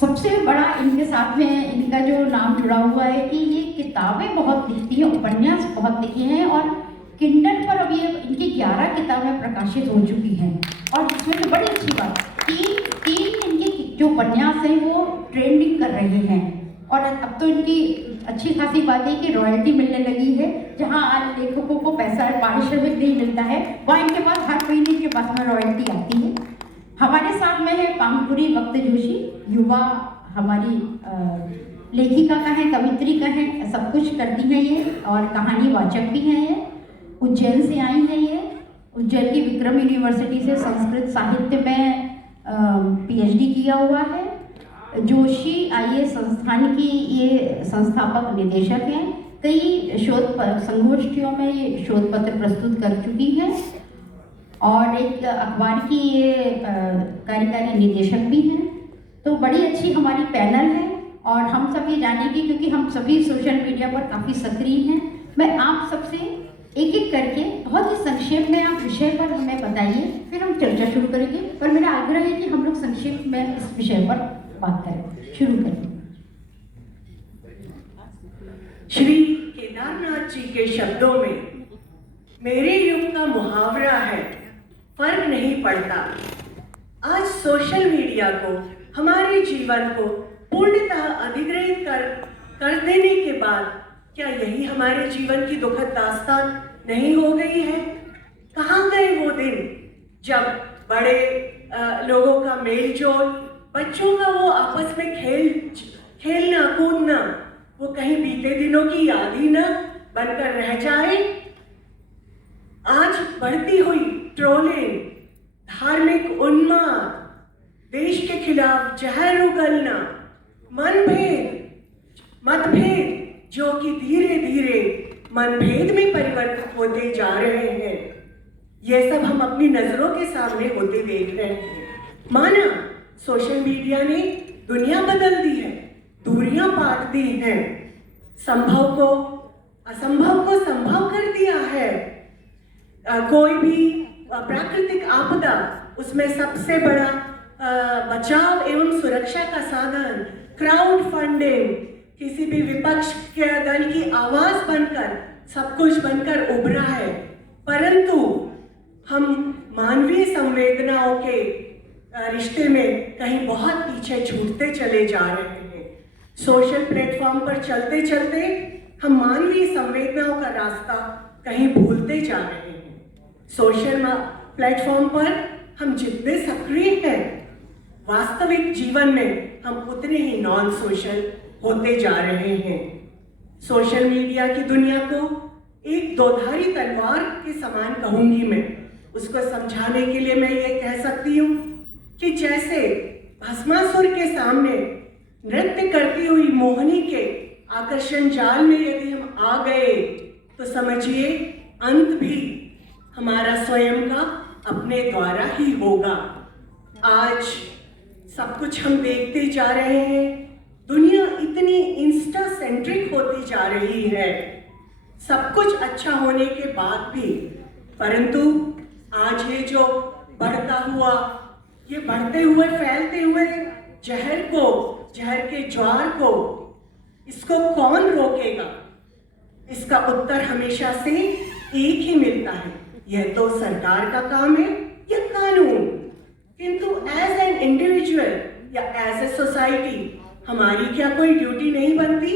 सबसे बड़ा इनके साथ में इनका जो नाम जुड़ा हुआ है कि ये किताबें बहुत लिखती हैं, उपन्यास बहुत लिखे हैं और किंडल पर अब ये इनकी 11 किताबें प्रकाशित हो चुकी हैं। और इसमें तो बड़ी अच्छी बात, तीन इनकी जो उपन्यास हैं वो ट्रेंडिंग कर रहे हैं। और अब तो इनकी अच्छी खासी बात है कि रॉयल्टी मिलने लगी है। जहाँ आज लेखकों को पैसा पारिश्रमिक नहीं मिलता है, वहाँ इनके पास हर महीने इनके पास में रॉयल्टी आती है। हमारे साथ में है पामपुरी वक्त जोशी, युवा हमारी लेखिका का है, कवित्री का है, सब कुछ करती हैं ये और कहानी वाचक भी हैं ये। उज्जैन से आई हैं ये, उज्जैन की विक्रम यूनिवर्सिटी से संस्कृत साहित्य में पीएचडी किया हुआ है। जोशी आईएएस संस्थान की ये संस्थापक निदेशक हैं। कई शोध संगोष्ठियों में ये शोध पत्र प्रस्तुत कर चुकी हैं और एक अखबार की ये कार्यकारी निदेशक भी हैं। तो बड़ी अच्छी हमारी पैनल है और हम सब ये जानेंगे क्योंकि हम सभी सोशल मीडिया पर काफ़ी सक्रिय हैं। मैं आप सबसे एक एक करके बहुत ही संक्षेप में आप विषय पर हमें बताइए, फिर हम चर्चा शुरू करेंगे। पर मेरा आग्रह है कि हम लोग संक्षेप में इस विषय पर बात करें, शुरू करें। श्री केदारनाथ जी के शब्दों में मेरे युग का मुहावरा है, फर्क नहीं पड़ता। आज सोशल मीडिया को हमारे जीवन को पूर्णतः अधिग्रहित कर देने के बाद क्या यही हमारे जीवन की दुखद दास्तान नहीं हो गई है? कहाँ गए वो दिन जब बड़े लोगों का मेल जोल, बच्चों का वो आपस में खेलना कूदना, वो कहीं बीते दिनों की याद ही न बनकर रह जाए। आज बढ़ती हुई ट्रोलिंग, धार्मिक उन्माद, देश के खिलाफ जहर उगलना, मतभेद जो कि धीरे धीरे मनभेद में परिवर्तित होते जा रहे हैं, ये सब हम अपनी नजरों के सामने होते देख रहे हैं। माना सोशल मीडिया ने दुनिया बदल दी है, दूरियां पाट दी हैं, असंभव को संभव कर दिया है। कोई भी प्राकृतिक आपदा, उसमें सबसे बड़ा बचाव एवं सुरक्षा का साधन क्राउड फंडिंग, किसी भी विपक्ष के दल की आवाज बनकर, सब कुछ बनकर उभरा है। परंतु हम मानवीय संवेदनाओं के रिश्ते में कहीं बहुत पीछे छूटते चले जा रहे हैं। सोशल प्लेटफॉर्म पर चलते चलते हम मानवीय संवेदनाओं का रास्ता कहीं भूलते जा रहे हैं। सोशल प्लेटफॉर्म पर हम जितने सक्रिय हैं, वास्तविक जीवन में हम उतने ही नॉन सोशल होते जा रहे हैं। सोशल मीडिया की दुनिया को एक दोधारी तलवार के समान कहूंगी मैं। उसको समझाने के लिए मैं ये कह सकती हूँ कि जैसे भस्मासुर के सामने नृत्य करती हुई मोहिनी के आकर्षण जाल में यदि हम आ गए तो समझिए अंत भी हमारा स्वयं का अपने द्वारा ही होगा। आज सब कुछ हम देखते जा रहे हैं, दुनिया इतनी इंस्टा सेंट्रिक होती जा रही है, सब कुछ अच्छा होने के बाद भी। परंतु आज ये जो बढ़ते हुए फैलते हुए जहर के ज्वार को, इसको कौन रोकेगा? इसका उत्तर हमेशा से एक ही मिलता है, यह तो सरकार का काम है या कानून। किंतु एज एन इंडिविजुअल या एज ए सोसाइटी हमारी क्या कोई ड्यूटी नहीं बनती?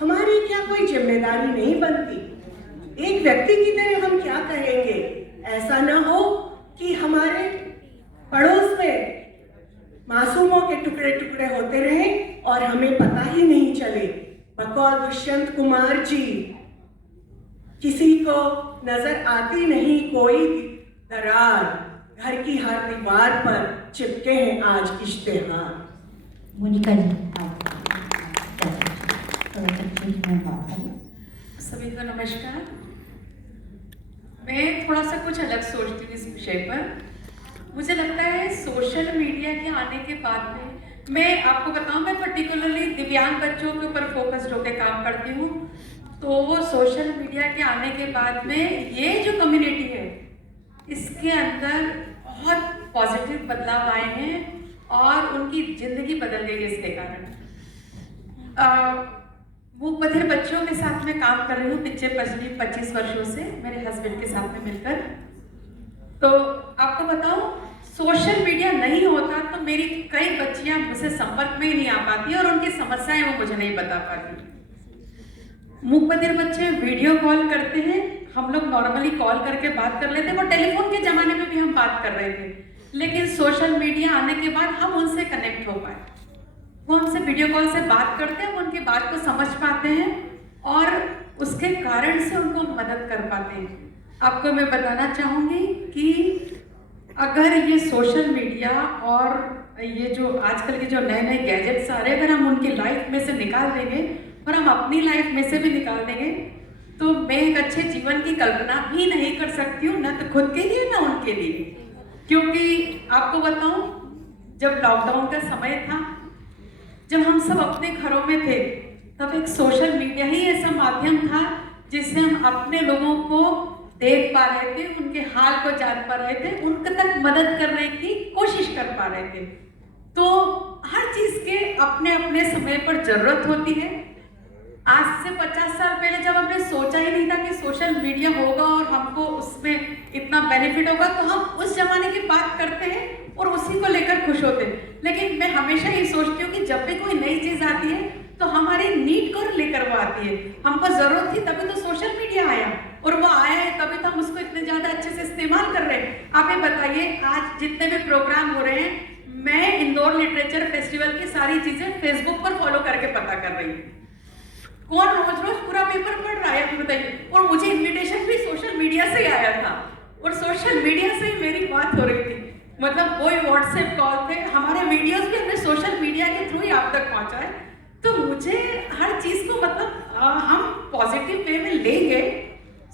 हमारी क्या कोई जिम्मेदारी नहीं बनती? एक व्यक्ति की तरह हम क्या कहेंगे? ऐसा ना हो कि हमारे पड़ोस में मासूमों के टुकड़े टुकड़े होते रहें और हमें पता ही नहीं चले। बकौल दुष्यंत कुमार जी, किसी को नजर आती नहीं कोई दरार, घर की हर दीवार पर चिपके हैं आज इश्तेहार। मोनिका जी, सभी को नमस्कार। मैं थोड़ा सा कुछ अलग सोचती हूँ इस विषय पर। मुझे लगता है सोशल मीडिया के आने के बाद में, मैं आपको बताऊं, मैं पर्टिकुलरली दिव्यांग बच्चों के ऊपर फोकस्ड होकर काम करती हूँ। तो सोशल मीडिया के आने के बाद में ये जो कम्युनिटी है, इसके अंदर बहुत पॉजिटिव बदलाव आए हैं और उनकी जिंदगी बदल गई है इसके कारण। मूक बधिर बच्चों के साथ मैं काम कर रही हूँ पिछले 25 वर्षों से मेरे हस्बैंड के साथ में मिलकर। तो आपको बताऊं, सोशल मीडिया नहीं होता तो मेरी कई बच्चियां मुझसे संपर्क में ही नहीं आ पाती और उनकी समस्याएं वो मुझे नहीं बता पाती। मूक बधिर बच्चे वीडियो कॉल करते हैं, हम लोग नॉर्मली कॉल करके बात कर लेते हैं, वो टेलीफोन के जमाने में भी हम बात कर रहे थे, लेकिन सोशल मीडिया आने के बाद हम उनसे कनेक्ट हो पाए। वो हमसे वीडियो कॉल से बात करते हैं, वो उनकी बात को समझ पाते हैं और उसके कारण से उनको मदद कर पाते हैं। आपको मैं बताना चाहूँगी कि अगर ये सोशल मीडिया और ये जो आजकल के जो नए नए गैजेट्स आ रहे हैं, अगर हम उनकी लाइफ में से निकाल देंगे और हम अपनी लाइफ में से भी निकाल देंगे, तो मैं एक अच्छे जीवन की कल्पना भी नहीं कर सकती हूँ, न तो खुद के लिए न उनके लिए। क्योंकि आपको बताऊं, जब लॉकडाउन का समय था, जब हम सब अपने घरों में थे, तब एक सोशल मीडिया ही ऐसा माध्यम था जिससे हम अपने लोगों को देख पा रहे थे, उनके हाल को जान पा रहे थे, उनके तक मदद करने की कोशिश कर पा रहे थे। तो हर चीज के अपने अपने समय पर जरूरत होती है। आज से 50 साल पहले जब हमने सोचा ही नहीं था कि सोशल मीडिया होगा और हमको उसमें इतना बेनिफिट होगा, तो हम उस जमाने की बात करते हैं और उसी को लेकर खुश होते हैं। लेकिन मैं हमेशा ये सोचती हूँ कि जब भी कोई नई चीज आती है तो हमारी नीड को लेकर वो आती है। हमको जरूरत थी तभी तो सोशल मीडिया आया, और वो आया है तभी तो हम उसको इतने ज्यादा अच्छे से इस्तेमाल कर रहे हैं। आप ये बताइए, आज जितने भी प्रोग्राम हो रहे हैं, मैं इंदौर लिटरेचर फेस्टिवल की सारी चीजें फेसबुक पर फॉलो करके पता कर रही हूँ। कौन रोज रोज पूरा पेपर पढ़ रहा है, आप बताइए। और मुझे इन्विटेशन भी सोशल मीडिया से ही आया था और सोशल मीडिया से ही मेरी बात हो रही थी। मतलब कोई व्हाट्सएप कॉल थे, हमारे वीडियोस भी हमने सोशल मीडिया के थ्रू ही आप तक पहुंचाए। तो मुझे हर चीज को मतलब हम पॉजिटिव वे में लेंगे,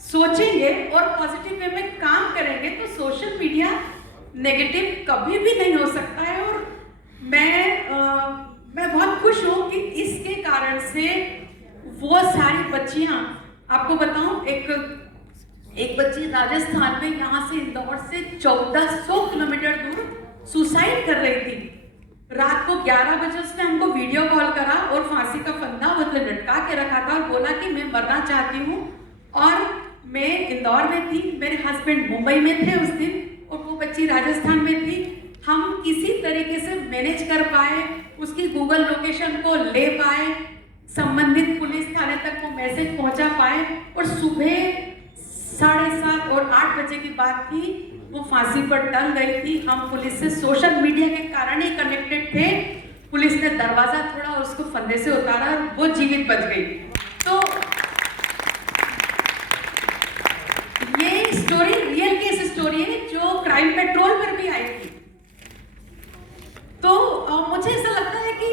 सोचेंगे और पॉजिटिव वे में काम करेंगे तो सोशल मीडिया नेगेटिव कभी भी नहीं हो सकता है। और मैं बहुत खुश हूँ कि इसके कारण से वो सारी बच्चियां, आपको बताऊं, एक बच्ची राजस्थान में यहाँ से इंदौर से 1400 किलोमीटर दूर सुसाइड कर रही थी। रात को 11 बजे उसने हमको वीडियो कॉल करा और फांसी का फंदा मतलब लटका के रखा था और बोला कि मैं मरना चाहती हूँ। और मैं इंदौर में थी, मेरे हस्बैंड मुंबई में थे उस दिन और वो बच्ची राजस्थान में थी। हम किसी तरीके से मैनेज कर पाए, उसकी गूगल लोकेशन को ले पाए, संबंधित पुलिस थाने तक वो मैसेज पहुंचा पाए और सुबह 7:30 और 8 बजे की बात थी, वो फांसी पर टंग गई थी। हम पुलिस से सोशल मीडिया के कारण ही कनेक्टेड थे। पुलिस ने दरवाजा तोड़ा और उसको फंदे से उतारा और वो जीवित बच गई। तो ये स्टोरी रियल केस स्टोरी है जो क्राइम पेट्रोल पर भी आई थी। तो मुझे ऐसा लगता है कि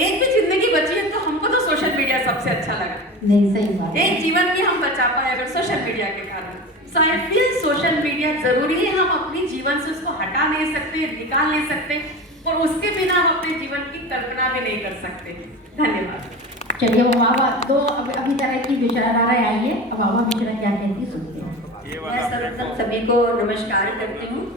एक भी जिंदगी बची है तो हमको तो सोशल मीडिया सबसे अच्छा लगा। नहीं, सही बात। एक जीवन भी हम बचा पाए अगर सोशल मीडिया के कारण। सो आई फील सोशल मीडिया जरूरी है, हम अपने जीवन से उसको हटा नहीं सकते, निकाल नहीं सकते और उसके बिना हम अपने जीवन की कल्पना भी नहीं कर सकते। धन्यवाद। चलिए बाबा, तो अभी तरह की विचारधारा आई है, अब बाबा मिश्रा क्या कहती सुनते हैं। मैं सर्वप्रथम सभी को नमस्कार करती हूँ।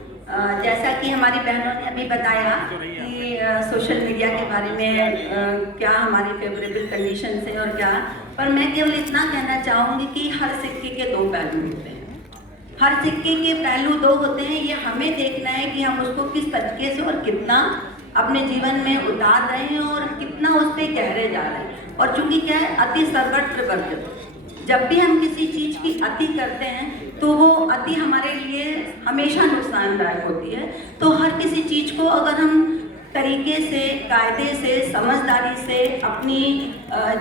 जैसा कि हमारी बहनों ने अभी बताया कि सोशल मीडिया के बारे में क्या हमारी फेवरेबल कंडीशन है और क्या, पर मैं केवल इतना कहना चाहूँगी कि हर सिक्के के दो पहलू होते हैं। हर सिक्के के पहलू दो होते हैं, ये हमें देखना है कि हम उसको किस तरीके से और कितना अपने जीवन में उतार रहे हैं और कितना उस पर गहरे जा रहे हैं। और चूंकि क्या है, अति सर्वत्र वर्जित, जब भी हम किसी चीज की अति करते हैं तो वो अति हमारे लिए हमेशा नुकसानदायक होती है। तो हर किसी चीज को अगर हम तरीके से, कायदे से, समझदारी से, अपनी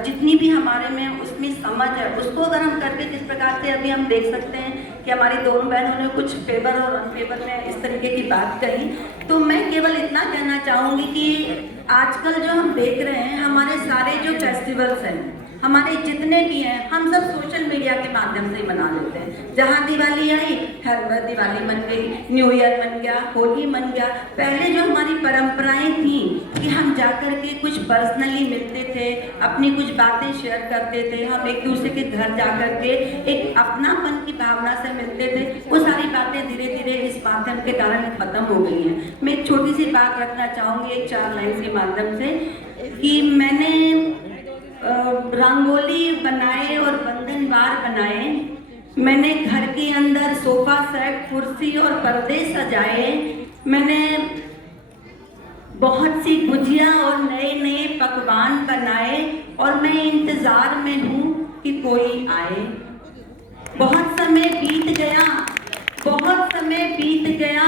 जितनी भी हमारे में उसमें समझ है उसको अगर हम करके, जिस प्रकार से अभी हम देख सकते हैं कि हमारी दोनों बहनों ने कुछ फेवर और अनफेवर में इस तरीके की बात कही, तो मैं केवल इतना कहना चाहूँगी कि आजकल जो हम देख रहे हैं, हमारे सारे जो फेस्टिवल्स हैं, हमारे जितने भी हैं, हम सब सोशल मीडिया के माध्यम से ही मना लेते हैं। जहाँ दिवाली आई, हर बार दिवाली मन गई, न्यू ईयर मन गया, होली मन गया। पहले जो हमारी परंपराएं थी कि हम जाकर के कुछ पर्सनली मिलते थे, अपनी कुछ बातें शेयर करते थे, हम एक दूसरे के घर जाकर के एक अपनापन की भावना से मिलते थे, वो सारी बातें धीरे धीरे इस माध्यम के कारण खत्म हो गई हैं। मैं एक छोटी सी बात रखना चाहूँगी एक 4 लाइन के माध्यम से, कि मैंने रंगोली बनाए और बंधनवार बनाए, मैंने घर के अंदर सोफा सेट, कुर्सी और पर्दे सजाए, मैंने बहुत सी गुजिया और नए नए पकवान बनाए, और मैं इंतज़ार में हूँ कि कोई आए। बहुत समय बीत गया, बहुत समय बीत गया,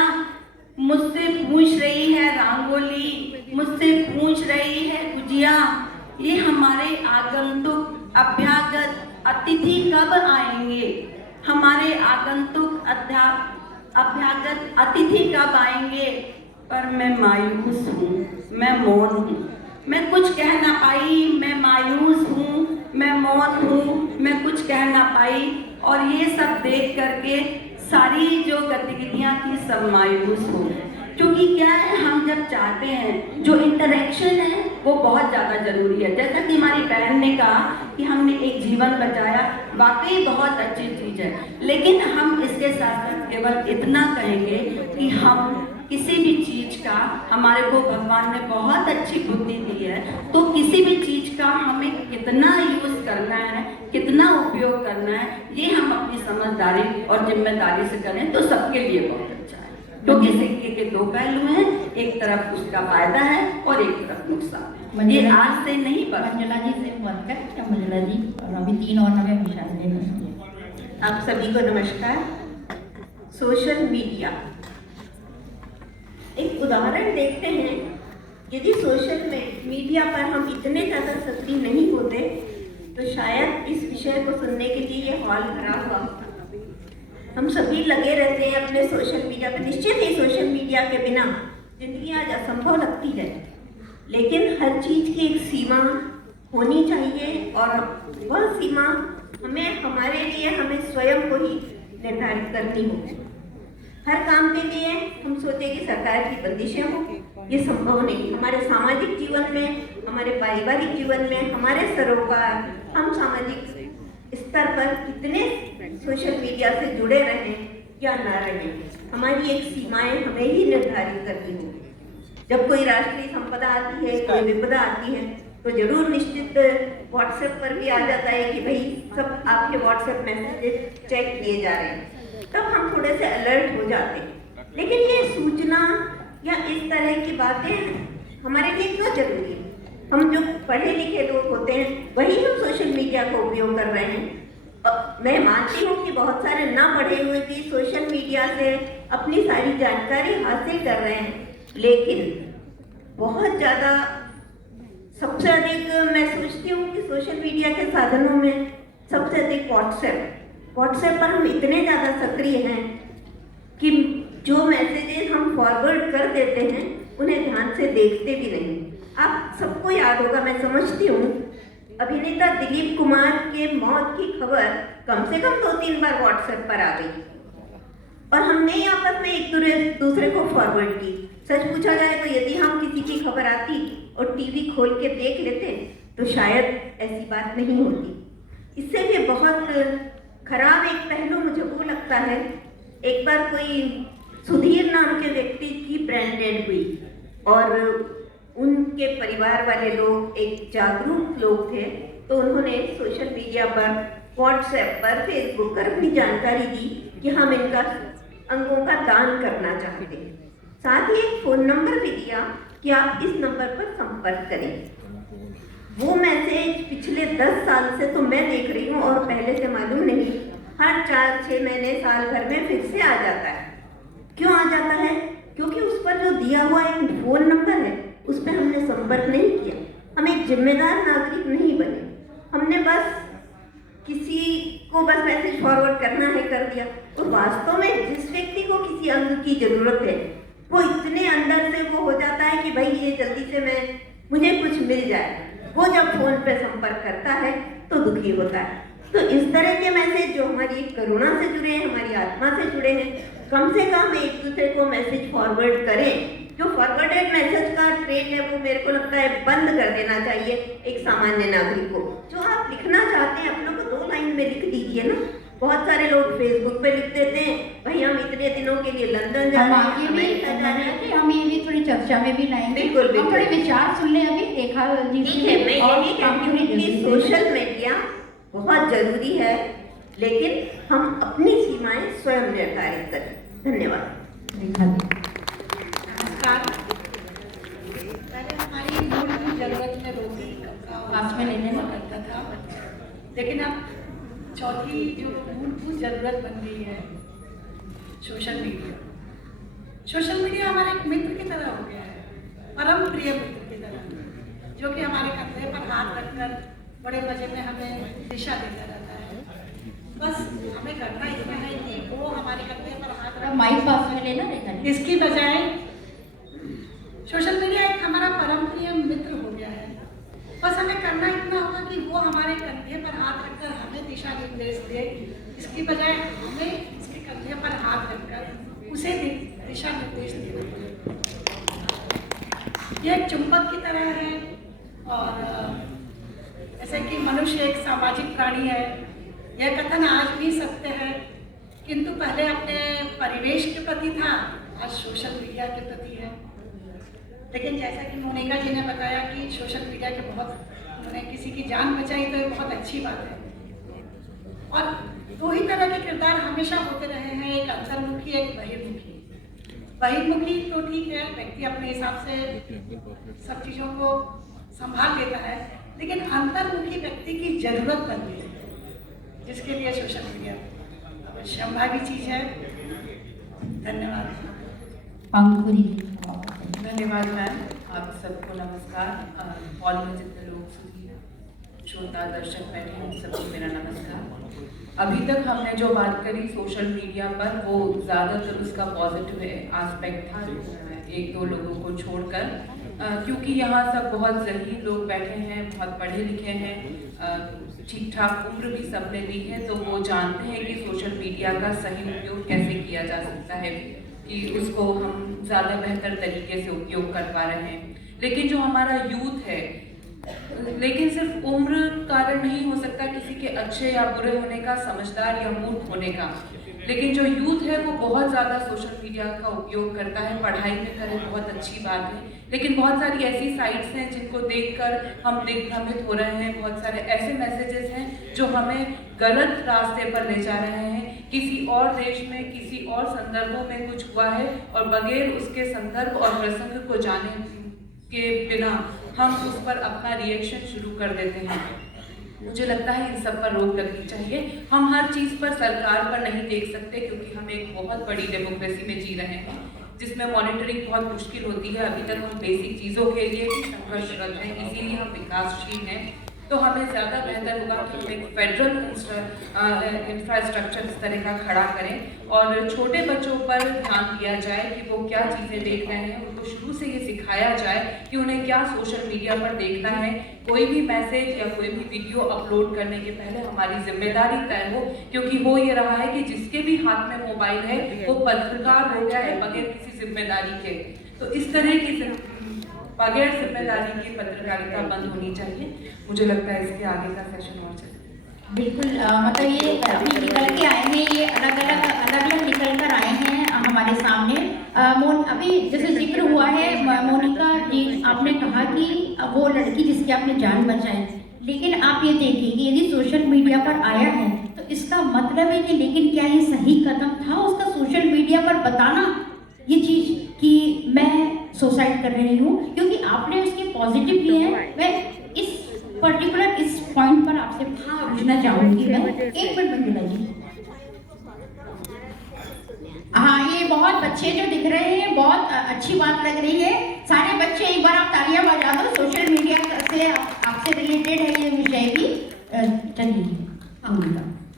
मुझसे पूछ रही है रंगोली, मुझसे पूछ रही है गुजिया, ये हमारे आगंतुक अभ्यागत अतिथि कब आएंगे, हमारे आगंतुक अभ्यागत अतिथि कब आएंगे। पर मैं मायूस हूँ, मैं मौन हूँ, मैं कुछ कह ना पाई, मैं मायूस हूँ, मैं मौन हूँ, मैं कुछ कह ना पाई। और ये सब देख करके सारी जो गतिविधियाँ थी सब मायूस हो गए। क्योंकि क्या है, हम जब चाहते हैं, जो इंटरेक्शन है वो बहुत ज़्यादा ज़रूरी है। जैसा कि हमारी बहन ने कहा कि हमने एक जीवन बचाया, वाकई बहुत अच्छी चीज़ है, लेकिन हम इसके साथ साथ केवल इतना कहेंगे कि हम किसी भी चीज़ का, हमारे को भगवान ने बहुत अच्छी बुद्धि दी है, तो किसी भी चीज़ का हमें कितना यूज़ करना है, कितना उपयोग करना है, ये हम अपनी समझदारी और जिम्मेदारी से करें तो सबके लिए बहुत अच्छा है। क्योंकि सिक्के के 2 पहलू हैं, एक तरफ उसका फायदा है और एक तरफ नुकसान है। ये आज से नहीं पर मंजुला जी से बात कर, मंजुला जी, और अभी 3 और नवे विषय। आप सभी को नमस्कार। सोशल मीडिया, एक उदाहरण देखते हैं। यदि सोशल मीडिया पर हम इतने ज़्यादा सक्रिय नहीं होते तो शायद इस विषय को सुनने के लिए ये हॉल भरा हुआ होता। हम सभी लगे रहते हैं अपने सोशल मीडिया पर। निश्चित ही सोशल मीडिया के बिना जिंदगी आज असंभव लगती है, लेकिन हर चीज़ की एक सीमा होनी चाहिए, और वह सीमा हमें, हमारे लिए हमें स्वयं को ही निर्धारित करनी होगी। हर काम के लिए हम सोचें कि सरकार की बंदिशें हों, ये संभव नहीं। हमारे सामाजिक जीवन में, हमारे पारिवारिक जीवन में, हमारे सरोकार, हम सामाजिक स्तर पर कितने सोशल मीडिया से जुड़े रहें या ना रहें, हमारी एक सीमाएं हमें ही निर्धारित करनी होगी। जब कोई राष्ट्रीय संपदा आती है, कोई विपदा आती है, तो जरूर निश्चित व्हाट्सएप पर भी आ जाता है कि भाई सब आपके व्हाट्सएप मैसेजेस चेक किए जा रहे हैं, तब हम थोड़े से अलर्ट हो जाते हैं। लेकिन ये सूचना या इस तरह की बातें हमारे लिए क्यों जरूरी है? हम जो पढ़े लिखे लोग होते हैं वही हम सोशल मीडिया का उपयोग कर रहे हैं। मैं मानती हूँ कि बहुत सारे ना पढ़े हुए भी सोशल मीडिया से अपनी सारी जानकारी हासिल कर रहे हैं, लेकिन बहुत ज़्यादा, सबसे अधिक मैं सोचती हूँ कि सोशल मीडिया के साधनों में सबसे अधिक व्हाट्सएप पर हम इतने ज़्यादा सक्रिय हैं कि जो मैसेजेस हम फॉरवर्ड कर देते हैं उन्हें ध्यान से देखते भी नहीं। आप सबको याद होगा, मैं समझती हूँ, अभिनेता दिलीप कुमार के मौत की खबर कम से कम 2-3 बार व्हाट्सएप पर आ गई और हमने आपस में एक दूसरे को फॉरवर्ड की। सच पूछा जाए तो यदि हम किसी की खबर आती और टीवी खोल के देख लेते तो शायद ऐसी बात नहीं होती। इससे भी बहुत खराब एक पहलू मुझे वो लगता है, एक बार कोई सुधीर नाम के व्यक्ति की ब्रेन डेड हुई और उनके परिवार वाले लोग एक जागरूक लोग थे, तो उन्होंने सोशल मीडिया पर, व्हाट्सएप पर, फेसबुक पर अपनी जानकारी दी कि हम इनका अंगों का दान करना चाहते हैं। साथ ही एक फ़ोन नंबर भी दिया कि आप इस नंबर पर संपर्क करें। वो मैसेज पिछले 10 साल से तो मैं देख रही हूँ और पहले से मालूम नहीं, हर 4-6 महीने, साल भर में फिर से आ जाता है। क्यों आ जाता है? क्योंकि उस पर जो दिया हुआ एक फ़ोन नंबर है उस पर हमने संपर्क नहीं किया। हम एक जिम्मेदार नागरिक नहीं बने, हमने बस किसी को बस मैसेज फॉरवर्ड करना है कर दिया। तो वास्तव में जिस व्यक्ति को किसी अंग की ज़रूरत है वो इतने अंदर से वो हो जाता है कि भाई ये जल्दी से मैं मुझे कुछ मिल जाए। वो जब फोन पे संपर्क करता है तो दुखी होता है। तो इस तरह के मैसेज जो हमारी करुणा से जुड़े हैं, हमारी आत्मा से जुड़े हैं, कम से कम एक दूसरे को मैसेज फॉरवर्ड करें। जो फॉरवर्डेड मैसेज का ट्रेंड है वो मेरे को लगता है बंद कर देना चाहिए एक सामान्य नागरिक को। जो आप लिखना चाहते हैं अपनों को 2 लाइन में लिख दीजिए ना। बहुत सारे लोग फेसबुक पे लिख देते हैं, भाई हम इतने दिनों के लिए लंदन जा रहे हैं, अमेरिका जा रहे हैं। हम ये भी थोड़ी चर्चा में भी लाएंगे। बिल्कुल, बिल्कुल। हम थोड़े विचार सुन ले अभी रेखा जी से। ठीक है, मैं और यही कहती हूँ कि सोशल मीडिया बहुत जरूरी है, लेकिन हम अपनी सीमाएं स्वयं निर्धारित करें। धन्यवाद। रेखा जी। पहले हमारी मूलभूत जरूरत में रोटी पास में लेने हुआ करता था, लेकिन अब चौथी जो मूलभूत जरूरत बन गई है सोशल मीडिया। सोशल मीडिया हमारे एक मित्र की तरह हो गया है, परम प्रिय मित्र की तरह, जो कि हमारे कंधे पर हाथ रखकर बड़े मजे में हमें दिशा देता रहता है। बस हमें करना इतना है कि वो हमारे कंधे पर हाथ रख, माइक पास में लेना रेखा जी। इसकी बजाय सोशल मीडिया एक हमारा परम प्रिय मित्र हो गया है। बस हमें करना इतना होगा कि वो हमारे कंधे पर हाथ रखकर हमें दिशा निर्देश दे, इसकी बजाय हमें इसके कंधे पर हाथ रखकर उसे दिशा निर्देश देना। ये एक चुंबक की तरह है, और जैसे कि मनुष्य एक सामाजिक प्राणी है, यह कथन आज भी सत्य है, किंतु पहले अपने परिवेश के प्रति था, आज सोशल मीडिया के प्रति है। लेकिन जैसा कि मोनिका जी ने बताया कि सोशल मीडिया के उन्होंने किसी की जान बचाई, तो ये बहुत अच्छी बात है। और 2 ही तरह के किरदार हमेशा होते रहे हैं, एक अंतर्मुखी, एक बहिर्मुखी। बहिर्मुखी तो ठीक है, व्यक्ति अपने हिसाब से सब चीज़ों को संभाल लेता है, लेकिन अंतर्मुखी व्यक्ति की जरूरत बन गई है, जिसके लिए सोशल मीडिया अवश्यंभावी चीज़ है। धन्यवाद। अंकुरी। धन्यवाद मैम, आप सबको नमस्कार। हॉल में जितने लोग श्रोता दर्शक बैठे हैं उन सबको मेरा नमस्कार। अभी तक हमने जो बात करी सोशल मीडिया पर, वो ज़्यादातर उसका पॉजिटिव एस्पेक्ट था, 1-2 लोगों को छोड़कर, क्योंकि यहाँ सब बहुत ज़हीन लोग बैठे हैं, बहुत पढ़े लिखे हैं, ठीक ठाक उम्र भी सब में ली है, तो वो जानते हैं कि सोशल मीडिया का सही उपयोग कैसे किया जा सकता है, कि उसको हम ज़्यादा बेहतर तरीके से उपयोग कर पा रहे हैं। लेकिन जो हमारा यूथ है, लेकिन सिर्फ उम्र कारण नहीं हो सकता किसी के अच्छे या बुरे होने का, समझदार या मूर्ख होने का, लेकिन जो यूथ है वो बहुत ज़्यादा सोशल मीडिया का उपयोग करता है। पढ़ाई में करे बहुत अच्छी बात है, लेकिन बहुत सारी ऐसी साइट्स हैं जिनको देखकर हम दिग्भ्रमित हो रहे हैं। बहुत सारे ऐसे मैसेजेस हैं जो हमें गलत रास्ते पर ले जा रहे हैं। किसी और देश में किसी और संदर्भों में कुछ हुआ है और बगैर उसके संदर्भ और प्रसंग को जाने के बिना हम उस पर अपना रिएक्शन शुरू कर देते हैं। मुझे लगता है इन सब पर रोक लगनी चाहिए। हम हर चीज़ पर सरकार पर नहीं देख सकते, क्योंकि हम एक बहुत बड़ी डेमोक्रेसी में जी रहे हैं जिसमें मॉनिटरिंग बहुत मुश्किल होती है। अभी तक हम बेसिक चीज़ों के लिए भी संघर्षरत हैं, इसीलिए हम विकासशील हैं। तो हमें ज़्यादा बेहतर होगा कि हम एक फेडरल इंफ्रास्ट्रक्चर इस तरह का खड़ा करें और छोटे बच्चों पर ध्यान दिया जाए कि वो क्या चीज़ें देख रहे हैं। उनको शुरू से ये सिखाया जाए कि उन्हें क्या सोशल मीडिया पर देखना है। कोई भी मैसेज या कोई भी वीडियो अपलोड करने के पहले हमारी जिम्मेदारी तय हो, क्योंकि हो ये रहा है कि जिसके भी हाथ में मोबाइल है वो पत्रकार हो गया है बगैर किसी जिम्मेदारी के। तो इस तरह की बगैर जिम्मेदारी की पत्रकारिता बंद होनी चाहिए। मुझे लगता है इसके आगे का सेशन और चलेगा। बिल्कुल, मतलब ये अभी निकल के आए हैं, ये अलग अलग निकल कर आए हैं हमारे सामने। अभी जैसे जिक्र हुआ है मोनिका जी, आपने कहा कि वो लड़की जिसकी आपने जान बचाई, लेकिन आप ये देखिए कि यदि सोशल मीडिया पर आया है तो इसका मतलब है कि लेकिन क्या ये सही कदम था उसका सोशल मीडिया पर बताना ये चीज़ कि मैं सुसाइड कर रही हूँ, क्योंकि आपने उसके पॉजिटिव भी हैं। मैं इस पर्टिकुलर इस पॉइंट पर आपसे पूछना चाहूँगी। मैं 1 मिनट मंजुला जी। हाँ, ये बहुत बच्चे जो दिख रहे हैं, बहुत अच्छी बात लग रही है। सारे बच्चे एक बार आप तालियां बजा दो। सोशल मीडिया से आपसे रिलेटेड है ये विषय भी। चलिए,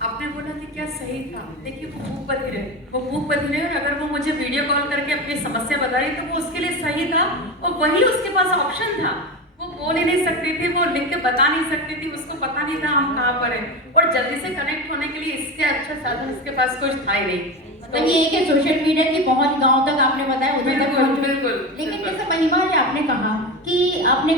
आपने बोला कि क्या सही था। देखिए वो मुंह पर ही रहे, वो मुंह पर ही रहे, और अगर वो मुझे वीडियो कॉल करके अपनी समस्या बता रही तो वो उसके लिए सही था और वही उसके पास ऑप्शन था। वो बोल ही नहीं सकती थी, वो लिख के बता नहीं सकती थी, उसको पता नहीं था हम कहाँ पर हैं, और जल्दी से कनेक्ट होने के लिए इससे अच्छा साधन इसके पास कुछ था ही नहीं। मतलब ये है कि सोशल मीडिया की पहुंच गांव तक आपने बताया, उधर तक पहुंच गई। बिल्कुल। लेकिन जैसे महिमा जी आपने कहा कि आपने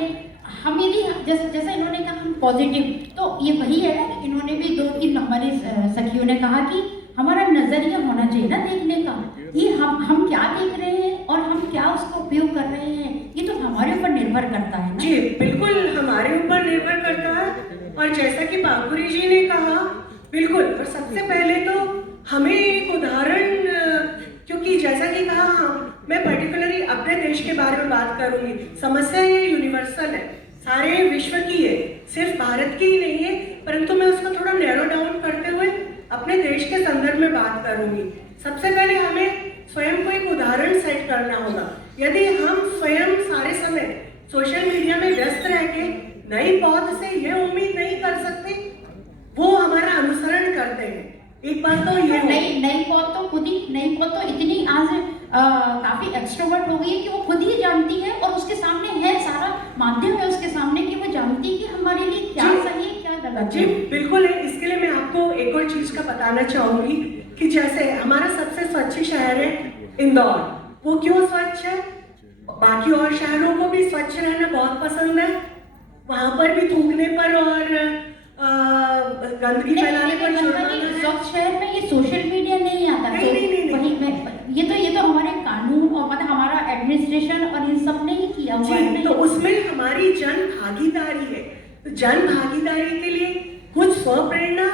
हम यदि जैसा इन्होंने कहा हम पॉजिटिव, तो ये वही है ना कि इन्होंने भी 2-3 हमारी सखियों ने कहा कि हमारा नजरिया होना चाहिए ना देखने का, कि हम क्या देख रहे हैं और हम क्या उसका उपयोग कर रहे हैं, ये तो हमारे ऊपर निर्भर करता है ना। जी बिल्कुल हमारे ऊपर निर्भर करता है। और जैसा कि पाकुरी जी ने कहा, बिल्कुल, और सबसे पहले तो हमें एक उदाहरण, क्योंकि जैसा कि कहा मैं पर्टिकुलरली अपने देश के बारे में बात करूंगी। समस्या ये यूनिवर्सल है, सारे विश्व की है, सिर्फ भारत की ही नहीं है, परंतु मैं उसको थोड़ा नैरो डाउन करते हुए अपने देश के संदर्भ में बात करूंगी। सबसे पहले हमें स्वयं को एक उदाहरण सेट करना होगा। यदि हम स्वयं सारे समय सोशल मीडिया में व्यस्त रह के नई पौध से ये उम्मीद नहीं कर सकते, वो हमारा अनुसरण करते हैं। एक बात तो ये नई पौध तो इतनी आज काफी एक्सट्रोवर्ट हो गई है कि वो खुद ही जानती है और उसके सामने है सारा माध्यम है उसके सामने कि वो जानती है कि हमारे लिए क्या सही है क्या गलत जी है। बिल्कुल है। इसके लिए मैं आपको एक और चीज का बताना चाहूंगी कि जैसे हमारा सबसे स्वच्छ शहर है इंदौर, वो क्यों स्वच्छ है? बाकी और शहरों को भी स्वच्छ रहना बहुत पसंद है, वहां पर भी थूकने पर और गंदगी फैलाने पर जुर्माना है। स्वच्छ शहर में ये सोशल मीडिया नहीं आता। नहीं। वही ये तो हमारे कानून और मतलब हमारा एडमिनिस्ट्रेशन और इन सब ने ही किया हुआ है। जी, तो उसमें हमारी जन भागीदारी है। तो जन भागीदारी के लिए कुछ स्वप्रेरणा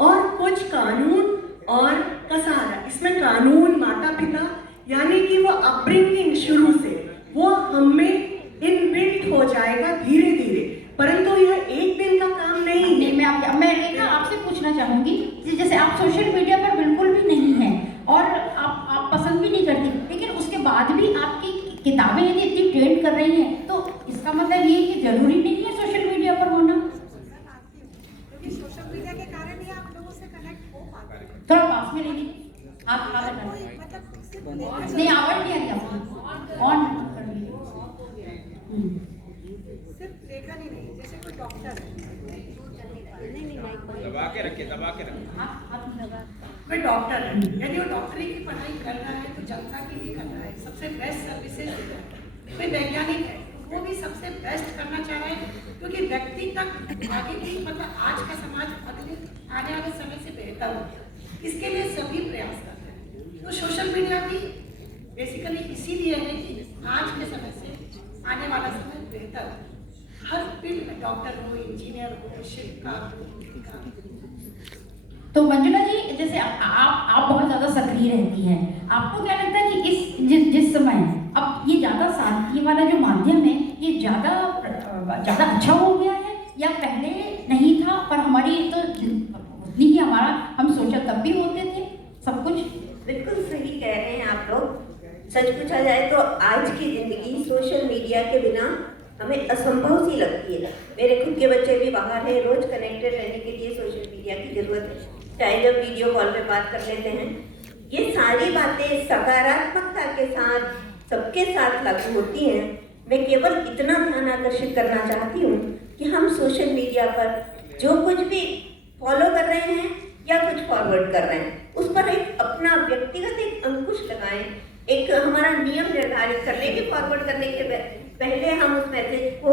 और कुछ कानून और का सहारा। इसमें कानून, माता पिता, यानी कि वो अपब्रिंगिंग शुरू से वो हमें इनबिल्ट हो जाएगा धीरे धीरे, परंतु यह एक दिन का काम नहीं है। मैं आपसे पूछना चाहूंगी, जैसे आप सोशल मीडिया पर बिल्कुल भी नहीं हैं और आप पसंद भी नहीं करती, लेकिन उसके बाद भी आपकी किताबें यदि इतनी ट्रेंड कर रही हैं, तो इसका मतलब ये कि जरूरी नहीं है सोशल मीडिया पर होना। क्योंकि सोशल मीडिया के कारण ही आप लोगों से कनेक्ट हो पाते हैं। थोड़ा पास में रहिए, आप नहीं आवाज नहीं आ रही आपकी, ऑन कर लीजिए। सिर्फ लेखन ही नहीं, जैसे कोई डॉक्टर है, दबा के रखिए कोई डॉक्टर है, यदि वो डॉक्टरी की पढ़ाई कर रहा है तो जनता के लिए कर रहा है, सबसे बेस्ट सर्विसेज दे रहा है। कोई वैज्ञानिक है, वो भी सबसे बेस्ट करना चाह रहा है, क्योंकि व्यक्ति तक आगे की मतलब आज का समाज अगले आने वाले समय से बेहतर हो, इसके लिए सभी प्रयास करते हैं। तो सोशल मीडिया की बेसिकली इसीलिए है कि आज के समय से आने वाला समय बेहतर हो, हर फील्ड में, डॉक्टर हो, इंजीनियर हो, शिल्पकार हो। तो मंजुला जी, जैसे आप बहुत ज्यादा सक्रिय रहती हैं, आपको क्या लगता है कि जिस समय अब ये ज्यादा ये वाला जो माध्यम है ये ज्यादा अच्छा हो गया है, या पहले नहीं था पर हमारी तो उतनी ही हम सोशल तब भी होते थे सब कुछ? बिल्कुल सही कह रहे हैं आप लोग। सच पूछा जाए तो आज की जिंदगी सोशल मीडिया के बिना हमें असंभव सी लगती है। मेरे खुद के बच्चे भी बाहर हैं, रोज कनेक्टेड रहने के लिए सोशल मीडिया की जरूरत है, चाहे जब वीडियो कॉल पे बात कर लेते हैं। ये सारी बातें सकारात्मकता के साथ सबके साथ लागू होती हैं। मैं केवल इतना ध्यान आकर्षित करना चाहती हूँ कि हम सोशल मीडिया पर जो कुछ भी फॉलो कर रहे हैं या कुछ फॉरवर्ड कर रहे हैं, उस पर एक अपना व्यक्तिगत एक अंकुश लगाएं, एक हमारा नियम निर्धारित कर लें कि फॉरवर्ड करने के पहले हम उस मैसेज को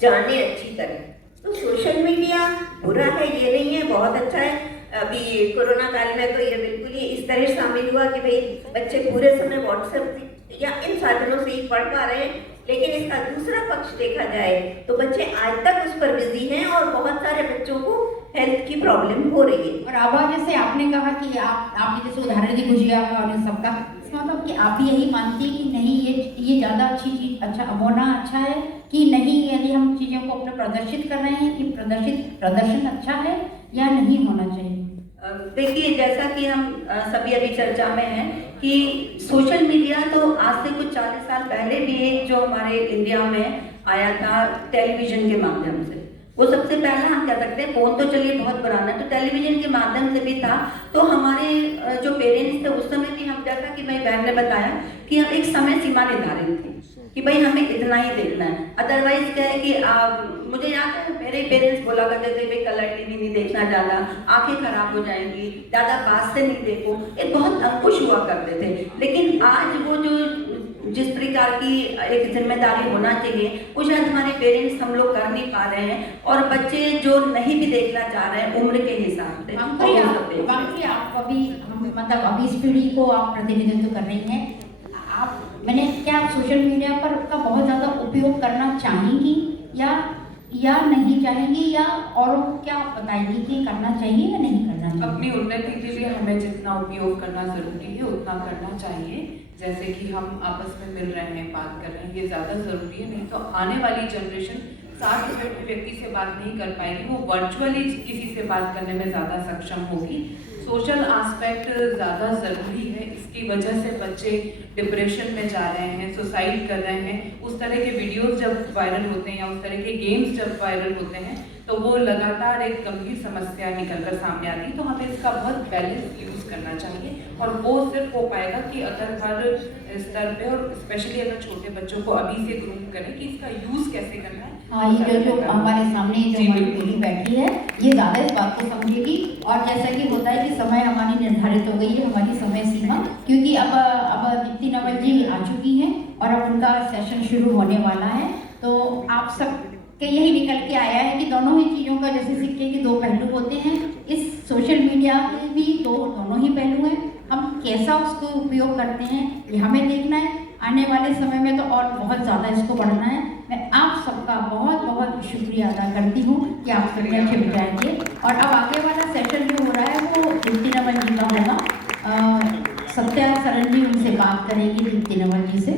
जाने अच्छी तरह। तो सोशल मीडिया बुरा है ये नहीं है, बहुत अच्छा है। अभी कोरोना काल में तो ये बिल्कुल ही इस तरह शामिल हुआ कि भाई बच्चे पूरे समय व्हाट्सएप या इन साधनों से ही पढ़ पा रहे हैं, लेकिन इसका दूसरा पक्ष देखा जाए तो बच्चे आज तक उस पर बिजी हैं और बहुत सारे बच्चों को हेल्थ की प्रॉब्लम हो रही है। और आभा, जैसे आपने कहा कि आपने जैसे उदाहरण दी गुजिया का और इन सबका, इसका मतलब कि आप भी यही मानती है कि नहीं ये ज़्यादा अच्छी चीज़ अच्छा होना अच्छा है कि नहीं, यदि हम चीज़ों को अपने प्रदर्शित कर रहे हैं कि प्रदर्शन अच्छा है या नहीं होना चाहिए? देखिए, जैसा कि हम सभी अभी चर्चा में हैं कि सोशल मीडिया तो आज से कुछ 40 साल पहले भी एक जो हमारे इंडिया में आया था टेलीविजन के माध्यम से, वो सबसे पहला हम कह सकते हैं। फोन तो चलिए बहुत पुराना है, तो टेलीविजन के माध्यम से भी था। तो हमारे जो पेरेंट्स थे उस समय भी हम, जैसा कि मेरी बहन ने बताया कि हम एक समय सीमा निर्धारित थी कि भाई हमें इतना ही देखना है। अदरवाइज क्या है कि मुझे याद है मेरे पेरेंट्स बोला करते थे भाई कलर टीवी नहीं देखना, ज़्यादा आंखें खराब हो जाएंगी, ज़्यादा पास से नहीं देखो, ये बहुत अंकुश हुआ करते थे। लेकिन आज वो जो जिस प्रकार की एक जिम्मेदारी होना चाहिए वो शायद हमारे पेरेंट्स हम लोग कर नहीं पा रहे हैं, और बच्चे जो नहीं भी देखना चाह रहे हैं उम्र के हिसाब से वाकई आप अभी मतलब अभी इस पीढ़ी को आप प्रतिनिधित्व कर रही हैं। आप मैंने क्या आप सोशल मीडिया पर का बहुत ज़्यादा उपयोग करना चाहेंगी या नहीं चाहेंगी, या औरों को क्या आप बताएंगी कि करना चाहिए या नहीं करना चाहिए? अपनी उन्नति के लिए हमें जितना उपयोग करना ज़रूरी है उतना करना चाहिए। जैसे कि हम आपस में मिल रहे हैं, बात कर रहे हैं, ये ज़्यादा ज़रूरी है। नहीं तो आने वाली जनरेशन साथ में व्यक्ति से बात नहीं कर पाएगी, वो वर्चुअली किसी से बात करने में ज़्यादा सक्षम होगी। सोशल एस्पेक्ट ज़्यादा ज़रूरी है, इसकी वजह से बच्चे डिप्रेशन में जा रहे हैं, सुसाइड कर रहे हैं। उस तरह के वीडियोस जब वायरल होते हैं या उस तरह के गेम्स जब वायरल होते हैं तो वो लगातार एक गंभीर समस्या निकलकर सामने आती है। तो हमें इसका बहुत बैलेंस यूज़ करना चाहिए, और वो सिर्फ हो पाएगा कि अगर हर स्तर पे और स्पेशली अगर छोटे बच्चों को अभी से ग्रूम करें कि इसका यूज़ कैसे करना है। हाँ, ये जो हमारे सामने जो हमारी पीढ़ी बैठी है ये ज़्यादा इस बात को समझेगी। और जैसा कि होता है कि समय हमारी निर्धारित हो गई है, हमारी समय सीमा, क्योंकि अब दीप्ति नवल जी आ चुकी हैं और अब उनका सेशन शुरू होने वाला है। तो आप सब के यही निकल के आया है कि दोनों ही चीज़ों का, जैसे सिक्के के दो पहलू होते हैं, इस सोशल मीडिया के भी दोनों ही पहलू हैं। हम कैसा उसको उपयोग करते हैं ये हमें देखना है। आने वाले समय में तो और बहुत ज़्यादा इसको बढ़ना है। मैं आप सबका बहुत बहुत शुक्रिया अदा करती हूँ कि आप सब अच्छे बिताएंगे। और अब आगे वाला सेशन जो हो रहा है वो दीप्ति नवल जी का होगा। सत्या सरन जी उनसे बात करेंगी दीप्ति नवल जी से।